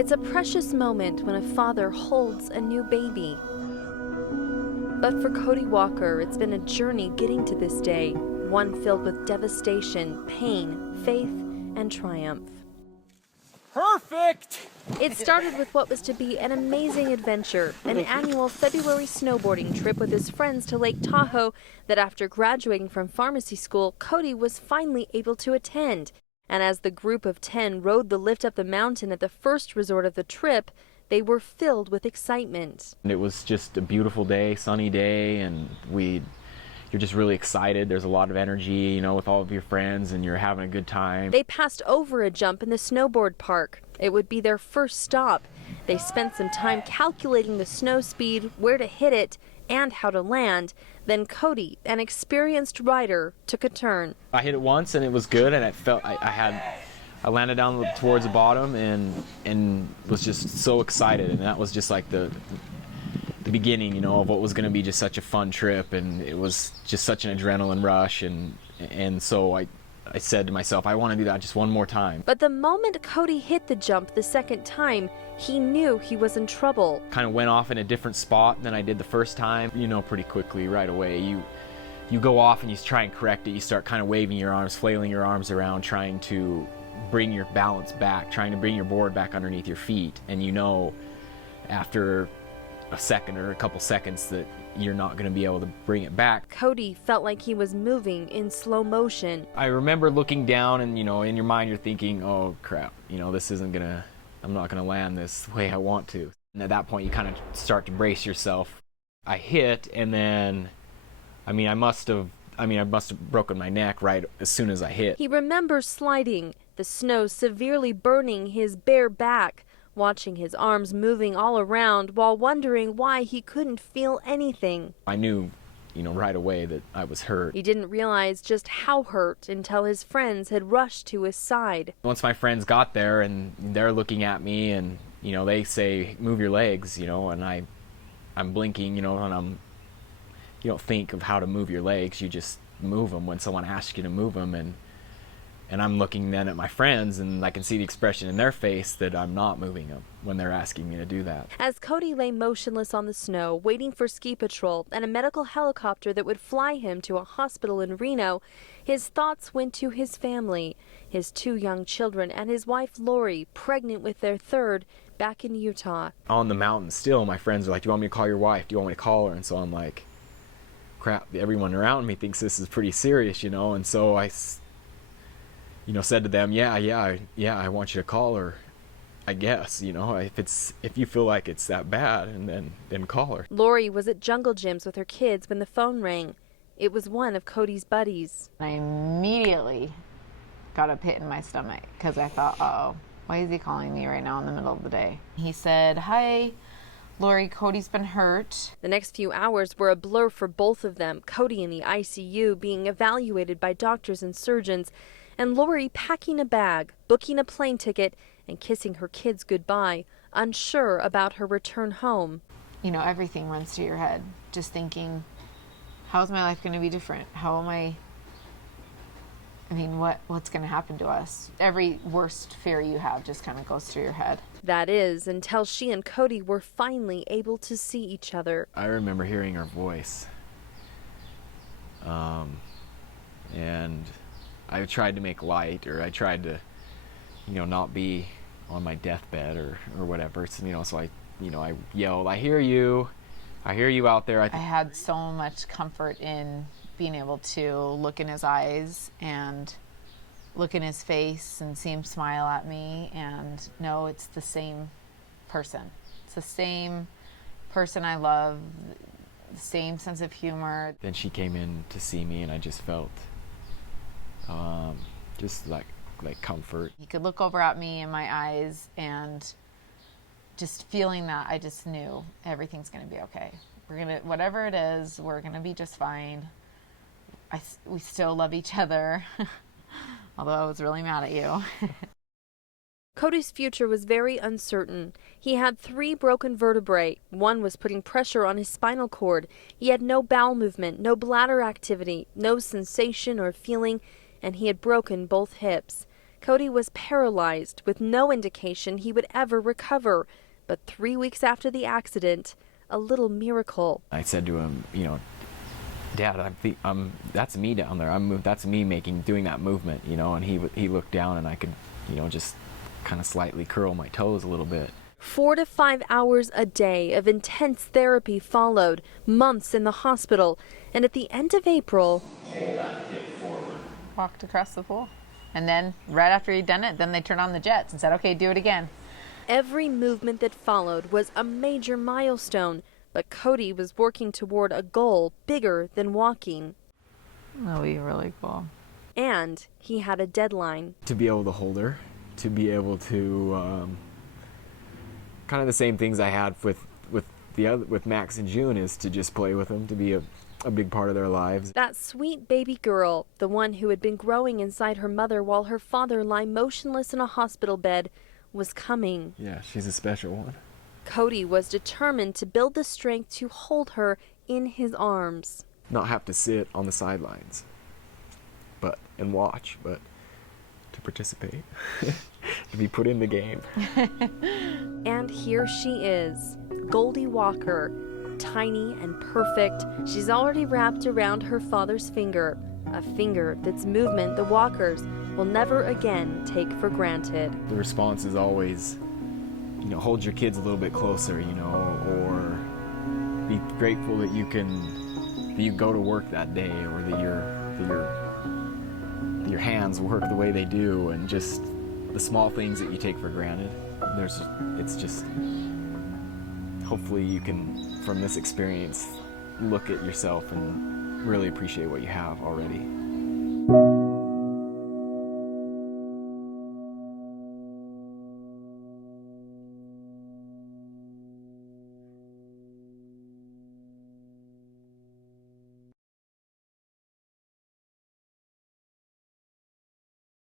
It's a precious moment when a father holds a new baby. But for Cody Walker, it's been a journey getting to this day, one filled with devastation, pain, faith, and triumph. Perfect! It started with what was to be an amazing adventure, an annual February snowboarding trip with his friends to Lake Tahoe that after graduating from pharmacy school, Cody was finally able to attend. And as the group of 10 rode the lift up the mountain at the first resort of the trip, they were filled with excitement. It was just a beautiful day, sunny day, and you're just really excited. There's a lot of energy, you know, with all of your friends, and you're having a good time. They passed over a jump in the snowboard park. It would be their first stop. They spent some time calculating the snow speed, where to hit it, and how to land. Then Cody, an experienced rider, took a turn. I hit it once and it was good, and I landed down towards the bottom and was just so excited, and that was just like the beginning, you know, of what was going to be just such a fun trip, and it was just such an adrenaline rush, and so I said to myself, I want to do that just one more time. But the moment Cody hit the jump the second time, he knew he was in trouble. Kind of went off in a different spot than I did the first time. You know, pretty quickly right away, you go off and you try and correct it. You start kind of waving your arms, flailing your arms around, trying to bring your balance back, trying to bring your board back underneath your feet, and you know after a second or a couple seconds that you're not going to be able to bring it back. Cody felt like he was moving in slow motion. I remember looking down, and you know, in your mind you're thinking, oh crap, you know, I'm not gonna land this the way I want to. And at that point you kind of start to brace yourself. I hit, and then I must have broken my neck right as soon as I hit. He remembers sliding, the snow severely burning his bare back, watching his arms moving all around while wondering why he couldn't feel anything. I knew, you know, right away that I was hurt. He didn't realize just how hurt until his friends had rushed to his side. Once my friends got there and they're looking at me, and you know, they say, move your legs, you know, and I'm blinking, you know, and you don't think of how to move your legs, you just move them when someone asks you to move them, and I'm looking then at my friends, and I can see the expression in their face that I'm not moving them when they're asking me to do that. As Cody lay motionless on the snow, waiting for ski patrol and a medical helicopter that would fly him to a hospital in Reno, his thoughts went to his family, his 2 young children, and his wife Lori, pregnant with their third, back in Utah. On the mountain still, my friends are like, do you want me to call your wife? Do you want me to call her? And so I'm like, crap, everyone around me thinks this is pretty serious, you know, and so I said to them, yeah, I want you to call her, I guess, you know, if you feel like it's that bad, and then call her. Lori was at Jungle Gyms with her kids when the phone rang. It was one of Cody's buddies. I immediately got a pit in my stomach because I thought, uh-oh, why is he calling me right now in the middle of the day? He said, hi, Lori, Cody's been hurt. The next few hours were a blur for both of them, Cody in the ICU being evaluated by doctors and surgeons, and Lori packing a bag, booking a plane ticket, and kissing her kids goodbye, unsure about her return home. You know, everything runs through your head, just thinking, how is my life going to be different? What's going to happen to us? Every worst fear you have just kind of goes through your head. That is, until she and Cody were finally able to see each other. I remember hearing her voice. And I tried to make light, or I tried to, you know, not be on my deathbed or whatever. So, you know, so I yelled, I hear you out there. I had so much comfort in being able to look in his eyes and look in his face and see him smile at me and know it's the same person. It's the same person I love, the same sense of humor. Then she came in to see me, and I just felt just like comfort. He could look over at me in my eyes, and just feeling that, I just knew everything's going to be okay. Whatever it is, we're going to be just fine. We still love each other, although I was really mad at you. Cody's future was very uncertain. He had 3 broken vertebrae. One was putting pressure on his spinal cord. He had no bowel movement, no bladder activity, no sensation or feeling, and he had broken both hips. Cody was paralyzed with no indication he would ever recover. But 3 weeks after the accident, a little miracle. I said to him, you know, Dad, that's me down there. That's me doing that movement, you know. And he looked down, and I could, you know, just kind of slightly curl my toes a little bit. 4 to 5 hours a day of intense therapy followed, months in the hospital, and at the end of April, Hold that hip forward. Walked across the pool. And then, right after he'd done it, then they turned on the jets and said, okay, do it again. every movement that followed was a major milestone, but Cody was working toward a goal bigger than walking. That'll be really cool. And he had a deadline. To be able to hold her, to be able to kind of the same things I had with Max and June, is to just play with them, to be a big part of their lives. That sweet baby girl, the one who had been growing inside her mother while her father lay motionless in a hospital bed, was coming. Yeah, she's a special one. Cody was determined to build the strength to hold her in his arms. Not have to sit on the sidelines, and watch, but to participate, to be put in the game. And here she is, Goldie Walker, tiny and perfect. She's already wrapped around her father's finger, a finger that's movement the Walkers will never again take for granted. The response is always, hold your kids a little bit closer, or be grateful that you go to work that day, or that your hands work the way they do, and just the small things that you take for granted. It's just, hopefully you can, from this experience, look at yourself and really appreciate what you have already.